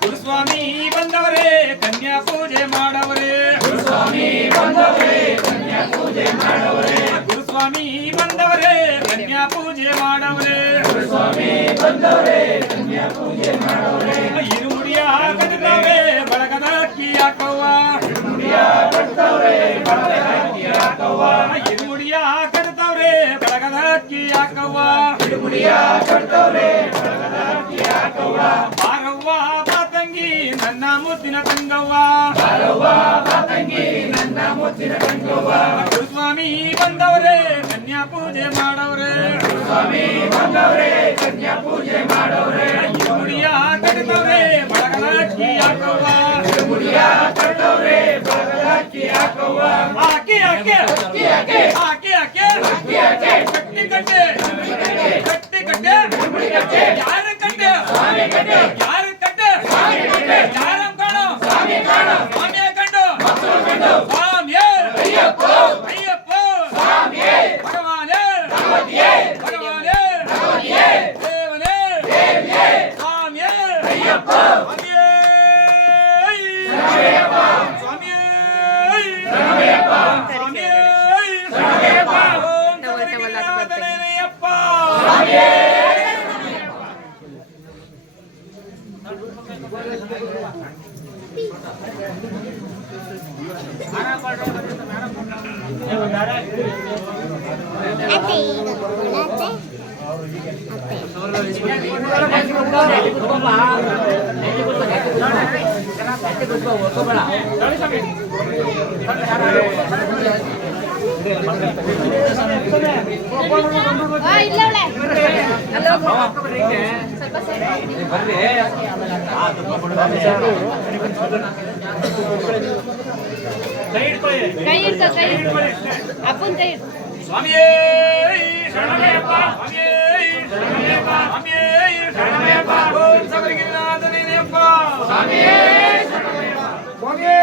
ಗುರುಸ್ವಾಮಿ ಬಂದವರೇ ಕನ್ಯಾ ಪೂಜೆ ಮಾಡವರೇ ಗುರುಸ್ವಾಮಿ ಬಂದವರೇ ಕನ್ಯಾ ಪೂಜೆ ಮಾಡವರೇ ಗುರುಸ್ವಾಮಿ ಬಂದವರೇ ಕನ್ಯಾ ಪೂಜೆ ಮಾಡವರೇ ಗುರುಸ್ವಾಮಿ ಬಂದವರೇ ಕನ್ಯಾ ಪೂಜೆ ಮಾಡವರೇ ಇರುಮುಡಿಯ ಕಟ್ಟದವರೇ ಬಳಗದ ಅಕ್ಕಿ ಹಾಕವ್ವ ಇರುಮುಡಿಯ ಕಟ್ಟದವರೇ ಬಳಗದ ಅಕ್ಕಿ ಹಾಕವ್ವ ಇರುಮುಡಿಯ ಕಟ್ಟದವರೇ ಬಳಗದ ಅಕ್ಕಿ ಹಾಕವ್ವ ಇರುಮುಡಿಯ ಕಟ್ಟದವರೇ ಬಳಗದ ಅಕ್ಕಿ ಹಾಕವ್ವ ಬಾರವ್ವ ಬಾತಂಗಿ ನನ್ನ ಮುದ್ದಿನ ತಂಗವ್ವ ಬಾರವ್ವ ಬಾತಂಗಿ ನನ್ನ ಮುದ್ದಿನ ತಂಗವ್ವ ಗುರುಸ್ವಾಮಿ ಬಂದವರೇ ಕನ್ಯಾ ಪೂಜೆ ಮಾಡವ್ರೆ ಗುರುಸ್ವಾಮಿ ಬಂದವರೇ ಕನ್ಯಾ ಪೂಜೆ ಮಾಡವ್ರೆ ಇರುಮುಡಿಯ ಕಟ್ಟದವ್ರೆ ಬಳಗದ ಅಕ್ಕಿ ಹಾಕವ್ವ ಇರುಮುಡಿಯ ಕಟ್ಟದವ್ರೆ ಬಳಗದ ಅಕ್ಕಿ ಹಾಕವ್ವ ಆಕೆ ಆಕೆ ಆಕೆ ಆಕೆ ಆಕೆ ಆಕೆ ಆಕೆ ಕಟ್ಟಿ ಕಟ್ಟೆ ಕಟ್ಟಿ ಕಟ್ಟೆ ಕಟ್ಟೆ ಯಾರ ಕಟ್ಟೆ ಸ್ವಾಮಿ ಕಟ್ಟೆ ಯಾರ ಕಟ್ಟೆ ಸ್ವಾಮಿ ಕಟ್ಟೆ ಯಾರ ಕಾಣೋ ಸ್ವಾಮಿ ಕಾಣೋ ಸ್ವಾಮಿಯ ಕಂಡು ಕಂಡು ಸ್ವಾಮಿಯೇ ಅಯ್ಯಪ್ಪ ಅಯ್ಯಪ್ಪ ಸ್ವಾಮಿಯೇ ಭಗವಾನೇ ಭಗವತಿಯೇ ಭಗವಾನೇ ಭಗವತಿಯೇ ದೇವನೇ ದೇವಿಯೇ ಸ್ವಾಮಿಯೇ ಅಯ್ಯಪ್ಪ ಸ್ವಾಮಿಯೇ ಶರಣಯ್ಯಪ್ಪ ಸ್ವಾಮಿಯೇ ಶರಣಯ್ಯಪ್ಪ ಸ್ವಾಮಿಯೇ ಶರಣಯ್ಯಪ್ಪ ಓಂ ಶರಣಯ್ಯಪ್ಪ ಸ್ವಾಮಿಯೇ ಸ್ವಾಮಿಯೇ ಶರಣಯ್ಯಪ್ಪ ಸ್ವಾಮಿಯೇ ಶರಣಯ್ಯಪ್ಪ ಸ್ವಾಮಿಯೇ ಶರಣಯ್ಯಪ್ಪ ಓಂ ಶಬರಿಗಿರಿನಾಥನೇನಪ್ಪ ಸ್ವಾಮಿಯೇ ಶರಣಯ್ಯಪ್ಪ ಸ್ವಾಮಿಯೇ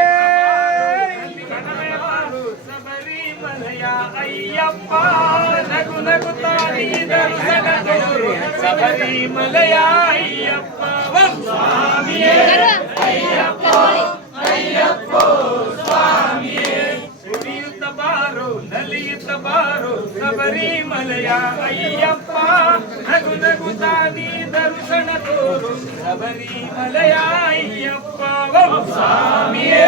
ಶಬರಿಮಲೆಯ ಅಯ್ಯಪ್ಪ ನಗು ನಗುತ್ತಾನಿ ದರ್ಶನ ತೋರು ಶಬರಿಮಲೆಯ ಅಯ್ಯಪ್ಪ ಸ್ವಾಮಿಯೇ ಅಯ್ಯಪ್ಪ ಅಯ್ಯಪ್ಪ ಸ್ವಾಮಿಯೇ ಕುಡಿಯುತ್ತ ಬಾರೋ ನಲಿಯುತ್ತ ಬಾರೋ ಶಬರಿಮಲೆಯ ಅಯ್ಯಪ್ಪ ನಗು ನಗುತ್ತಾನಿ ದರ್ಶನ ತೋರು ಶಬರಿಮಲೆಯ ಅಯ್ಯಪ್ಪ ಸ್ವಾಮಿಯೇ